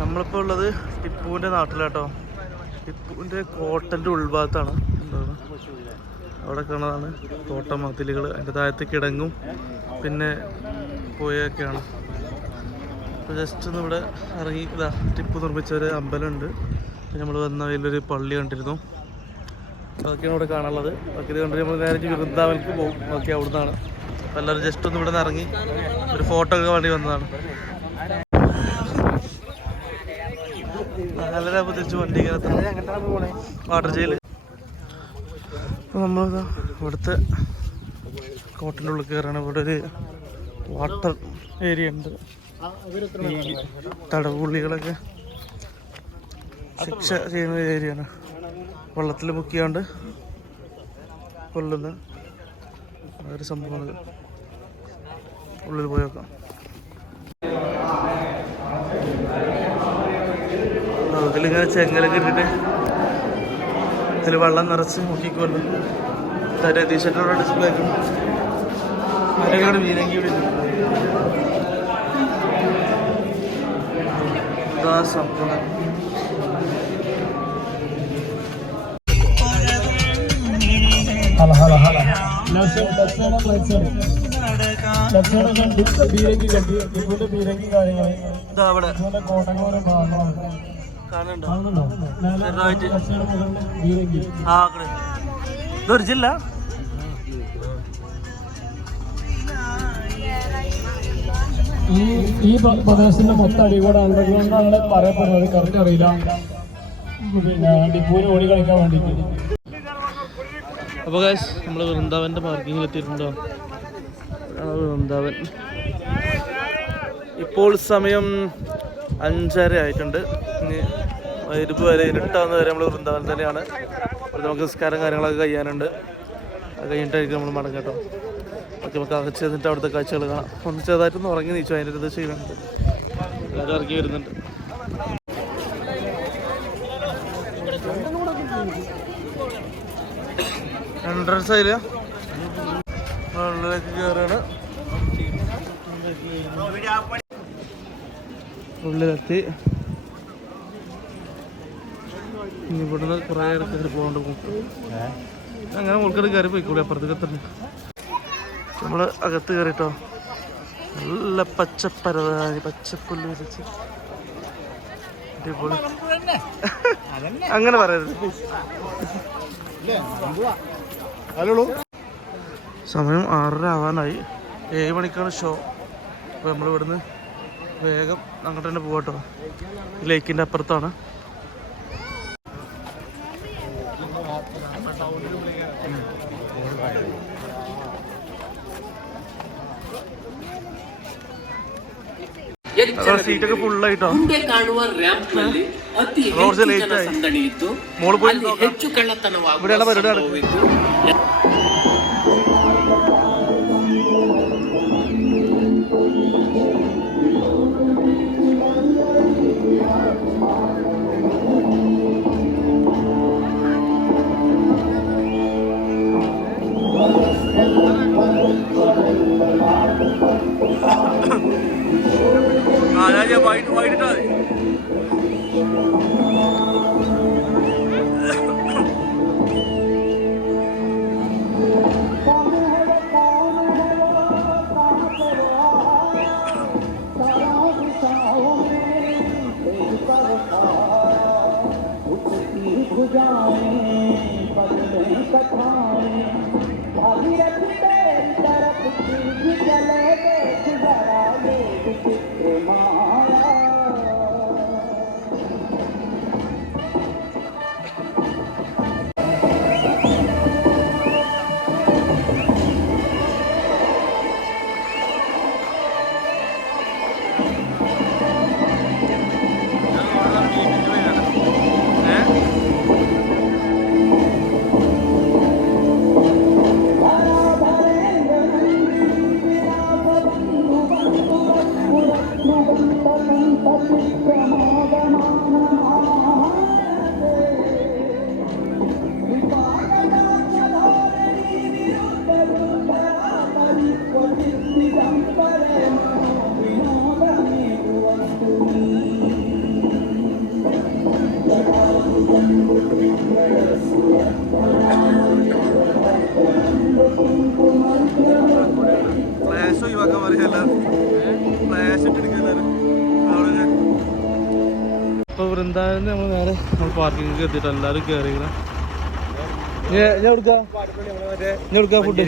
നമ്മളിപ്പോൾ ഉള്ളത് ടിപ്പുവിൻ്റെ നാട്ടിലാട്ടോ. ടിപ്പുവിൻ്റെ കോട്ടൻ്റെ ഉൾഭാഗത്താണ്. എന്താണ് അവിടെ കാണുന്നതാണ് തോട്ടം മതിലുകൾ, അതിൻ്റെ താഴത്ത് കിടങ്ങും പിന്നെ പുഴയൊക്കെയാണ്. അപ്പോൾ ജസ്റ്റ് ഒന്ന് ഇവിടെ ഇറങ്ങി ഇതാ ടിപ്പു നിർമ്മിച്ചൊരു അമ്പലമുണ്ട്. പിന്നെ നമ്മൾ വന്ന അതിലൊരു പള്ളി കണ്ടിരുന്നു. അതൊക്കെയാണ് ഇവിടെ കാണാനുള്ളത്. ബാക്കി ഇത് കണ്ടിട്ട് നമ്മൾ നേരെ വൃന്ദാവനക്ക് പോകും. ഓക്കെ, അവിടെ നിന്നാണ്. അപ്പോൾ എല്ലാവരും ജസ്റ്റ് ഒന്ന് ഇവിടെ നിന്ന് ഇറങ്ങി ഒരു ഫോട്ടോ ഒക്കെ വേണ്ടി വന്നതാണ്. നല്ല തിരിച്ച് വണ്ടി വാട്ടർ ജയിൽ. അപ്പോൾ നമ്മളിതാ ഇവിടുത്തെ കോട്ടൻ്റെ ഉള്ളിൽ കയറാണ്. ഇവിടെ ഒരു വാട്ടർ ഏരിയ ഉണ്ട്. ഈ തടവുള്ളികളൊക്കെ ശിക്ഷ ചെയ്യുന്ന ഏരിയയാണ്. വെള്ളത്തിൽ മുക്കിയാണ്ട് കൊല്ലുന്ന ഒരു സംഭവമാണ്. ഉള്ളിൽ പോയി നോക്കാം. അതിലിങ്ങനെ ചെങ്ങലൊക്കെ ഇട്ടിട്ട് ഇതിൽ വെള്ളം നിറച്ച് മുക്കിക്കൊല്ലും. ടീഷർട്ടോടെ ഡിസ്പ്ലേ ഒക്കെ അതിനൊക്കെ വീരങ്കി ഇവിടെ സംഭവം. ജില്ല ഈ പ്രദേശത്തിന്റെ മൊത്തം അടികൂടെ അണ്ടർഗ്രൗണ്ടാണ് പറയപ്പെടുന്നത്. കറക്റ്റ് അറിയില്ല. പിന്നെ ടിപ്പുവിന് ഓടി കളിക്കാൻ വേണ്ടിയിട്ട്. അപ്പോൾ ഗൈസ് നമ്മൾ വൃന്ദാവൻ്റെ പാർക്കിങ്ങിൽ എത്തിയിട്ടുണ്ടോ? വൃന്ദാവൻ. ഇപ്പോൾ സമയം 5:30 ആയിട്ടുണ്ട്. ഇനി വൈകിട്ട് വരെ ഇരുട്ടാവുന്ന വരെ നമ്മൾ വൃന്ദാവൻ തന്നെയാണ്. അപ്പോൾ നമുക്ക് നിസ്കാരം കാര്യങ്ങളൊക്കെ കഴിയാനുണ്ട്. അത് കഴിഞ്ഞിട്ടായിരിക്കും നമ്മൾ മടങ്ങും കേട്ടോ. ഓക്കെ, നമുക്ക് അകച്ച് ചെന്നിട്ട് അവിടുത്തെ കാഴ്ചകൾ കാണാം. ഒന്ന് ചെറുതായിട്ടൊന്ന് ഉറങ്ങി നീച്ചു. അതിൻ്റെ ഇത് ചെയ്യുന്നുണ്ട്. എല്ലാവരും ഇറങ്ങി വരുന്നുണ്ട്. എൻട്രൻസ് ആയില്ല, ഉള്ളിലേക്ക് കയറാണ്. ഉള്ളിലെത്തി. ഇനി ഇവിടുന്ന് കുറേ കയറി പോകേണ്ട പോകും. അങ്ങനെ മുൾക്കട് കയറി പോയിക്കൂടെ, അപ്പുറത്തേക്ക് എത്തണ്ട. നമ്മൾ അകത്ത് കയറിട്ടോ. നല്ല പച്ചപ്പരവാനി, പച്ചപ്പുല്ല് വിരിച്ച് അടിപൊളി. അങ്ങനെ പറയരുത്. സമയം 6:30 ആവാനായി. 7 മണിക്കാണ് ഷോ. അപ്പോൾ നമ്മളിവിടുന്ന് വേഗം അങ്ങോട്ട് തന്നെ പോകാട്ടോ. ലേക്കിൻ്റെ അപ്പുറത്താണ്. ಸೀಟಕ್ಕೆ ಫುಲ್ ಆಯ್ತು. ಮುಂದೆ ಕಾಣುವ ರ್ಯಾಂಪ್ ನಲ್ಲಿ ಅತಿ ಹೆಚ್ಚು ಸಂದಣಿ ಇತ್ತು. ಅಲ್ಲಿ ಹೆಚ್ಚು ಕಳ್ಳತನವಾಗುವ ಸಂಭವವಿತ್ತು. വൈകിട്ടാ അപ്പോൾ വൃന്ദാവനം നമ്മൾ നേരെ നമ്മൾ പാർക്കിങ്ങിൽ എത്തിയിട്ട് എല്ലാവരും കയറിക്കണം. ഞാൻ എടുക്കാം ഫുഡ്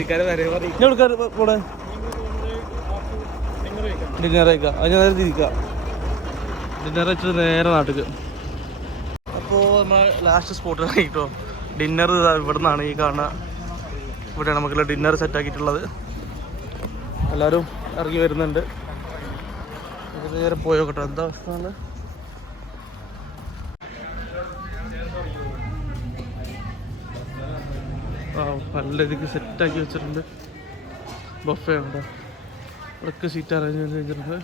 ഞാൻ എടുക്കാം കൂടെ ഡിന്നർ കഴിക്കാം. അത് ഞാൻ നേരെ തിരിക്കാം. ഡിന്നർ വെച്ചത് നേരെ നാട്ടിൽ. അപ്പോൾ നമ്മൾ ലാസ്റ്റ് സ്പോട്ട് ആയിട്ടോ ഡിന്നർ ഇവിടെ നിന്നാണ് ഈ കാണുന്ന. ഇവിടെയാണ് നമുക്കുള്ള ഡിന്നർ സെറ്റാക്കിയിട്ടുള്ളത്. എല്ലാവരും ഇറങ്ങി വരുന്നുണ്ട്. നേരെ പോയോ കേട്ടോ എന്താ അവസ്ഥ. നല്ല രീതിക്ക് സെറ്റാക്കി വെച്ചിട്ടുണ്ട്. ബൊഫേ ഉണ്ട്. ഇവിടെയൊക്കെ സീറ്റ് അറേഞ്ച് ചെയ്തിട്ടുണ്ട്.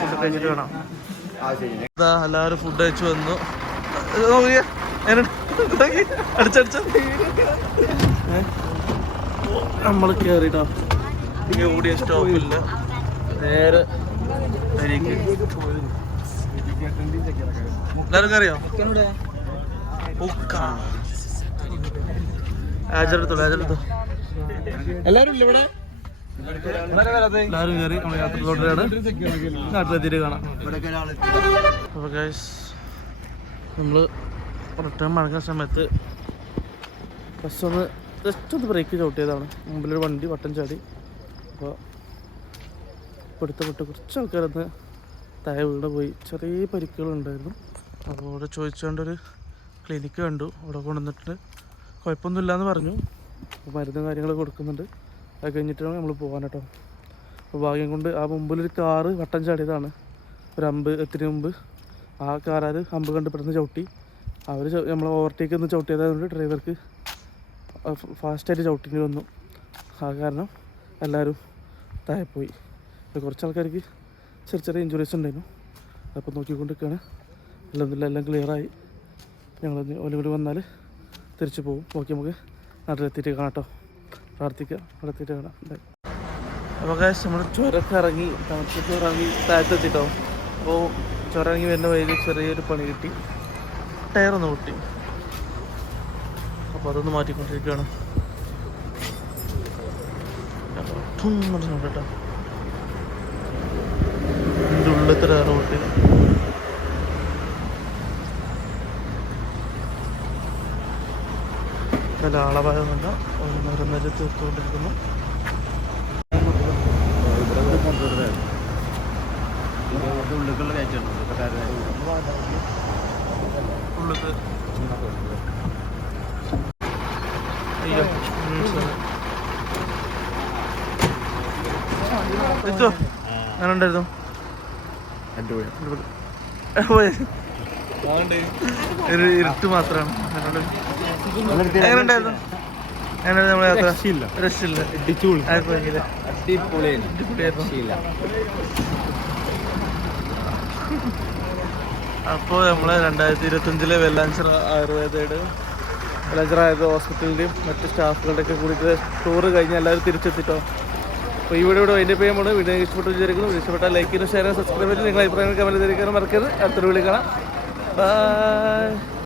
ഫുഡ് കഴിച്ചിട്ട് വേണം. എല്ലാവരും ഫുഡ് കഴിച്ചു വന്നു. അടിച്ചടിച്ച നമ്മൾ കയറിട്ടോ ഓടിയ സ്റ്റോപ്പില്ല നേരെ എല്ലാവർക്കും അറിയാം. എല്ലാരും ഇല്ല ഇവിടെ. എല്ലാവരും കയറി നമ്മൾ യാത്ര തുടരുകയാണ്. നാട്ടിലെത്തിയിട്ട് കാണാം. അപ്പോൾ ഗൈസ് നമ്മൾ റിട്ടേൺ മടങ്ങുന്ന സമയത്ത് ബസ് ഒന്ന് ജസ്റ്റ് ഒന്ന് ബ്രേക്ക് ചവിട്ടിയതാണ്. മുമ്പിലൊരു വണ്ടി വട്ടം ചാടി. അപ്പോൾ പെട്ട് കുറച്ച് ആൾക്കാരന്ന് താഴെ വീട് പോയി. ചെറിയ പരിക്കുകളുണ്ടായിരുന്നു. അപ്പോൾ അവിടെ ചോദിച്ചുകൊണ്ടൊരു ക്ലിനിക്ക് കണ്ടു. അവിടെ കൊണ്ടുവന്നിട്ട് കുഴപ്പമൊന്നുമില്ല എന്ന് പറഞ്ഞു. അപ്പോൾ മരുന്നും കാര്യങ്ങളൊക്കെ കൊടുക്കുന്നുണ്ട്. അത് കഴിഞ്ഞിട്ടാണ് നമ്മൾ പോകാൻ കേട്ടോ. അപ്പോൾ ഭാഗ്യം കൊണ്ട് ആ മുമ്പിലൊരു കാറ് വട്ടം ചാടിയതാണ്. ഒരു അമ്പ് എത്തിന് മുമ്പ് ആ കാറാർ അമ്പ് കണ്ട് പെട്ടെന്ന് ചവിട്ടി. അവർ നമ്മൾ ഓവർടേക്ക് ഒന്ന് ചവിട്ടിയതായതുകൊണ്ട് ഡ്രൈവർക്ക് ഫാസ്റ്റായിട്ട് ചവിട്ടിന് വന്നു. ആ കാരണം എല്ലാവരും താഴെ പോയി. കുറച്ച് ആൾക്കാർക്ക് ചെറിയ ചെറിയ ഇഞ്ചുറീസ് ഉണ്ടായിരുന്നു. അപ്പോൾ നോക്കിക്കൊണ്ടിരിക്കുകയാണ്. എല്ലാം ക്ലിയറായി. ഞങ്ങൾ ഓല കൂടി വന്നാൽ തിരിച്ചു പോകും. ഓക്കെ, നമുക്ക് നാട്ടിലെത്തിയിട്ട് കാണാം കേട്ടോ. പ്രാർത്ഥിക്കുക, അവിടെ എത്തിയിട്ട് കാണാം. അപ്പോൾ കാശ് നമ്മൾ ചുരമൊക്കെ ഇറങ്ങി തണുപ്പൊക്കെ ഇറങ്ങി താഴത്തെത്തിട്ടോ. അപ്പോൾ ചുരം ഇറങ്ങി വരുന്ന വഴിയിൽ ചെറിയൊരു പണി കിട്ടി. ടയറൊന്ന് പൊട്ടി. അപ്പോൾ അതൊന്ന് മാറ്റിക്കൊണ്ടിരിക്കുകയാണ് കേട്ടോ. ഇതിൻ്റെ ഉള്ളിലത്തെ ടയർ പൊട്ടി. നല്ല ആളപായമല്ല. മരുന്നേരം തീർത്തുകൊണ്ടിരിക്കുന്നു. അയ്യോ എത്തോ അങ്ങനെ ഉണ്ടായിരുന്നു. ഒരു ഇരുട്ട് മാത്രമാണ്. എങ്ങനെ ഉണ്ടായിരുന്നു? അങ്ങനെ നമ്മളെ യാത്ര രക്ഷയില്ല. അപ്പോൾ നമ്മളെ 2025 വെല്ലാഞ്ചിറ ആയുർവേദയുടെ വെല്ലാഞ്ചിറ ആയുർവേദ ഹോസ്പിറ്റലിൻ്റെയും മറ്റ് സ്റ്റാഫുകളുടെയൊക്കെ കൂടിയിട്ട് ടൂറ് കഴിഞ്ഞ് എല്ലാവരും തിരിച്ചെത്തിട്ടോ. അപ്പോൾ ഈ വീഡിയോ അതിൻ്റെ പേര് നമ്മൾ വീഡിയോ ഇഷ്ടപ്പെട്ട് വിചാരിക്കുന്നു. ഇഷ്ടപ്പെട്ടാൽ ലൈക്ക് ചെയ്യുന്ന ഷെയർ ചെയ്യുന്ന സബ്സ്ക്രൈബ് ചെയ്ത് നിങ്ങളുടെ അഭിപ്രായങ്ങൾ കമൻറ്റ് ചെയ്തിരിക്കാനും മറക്കരുത്. അടുത്തൊരു വിളി കാണാം. ബൈ.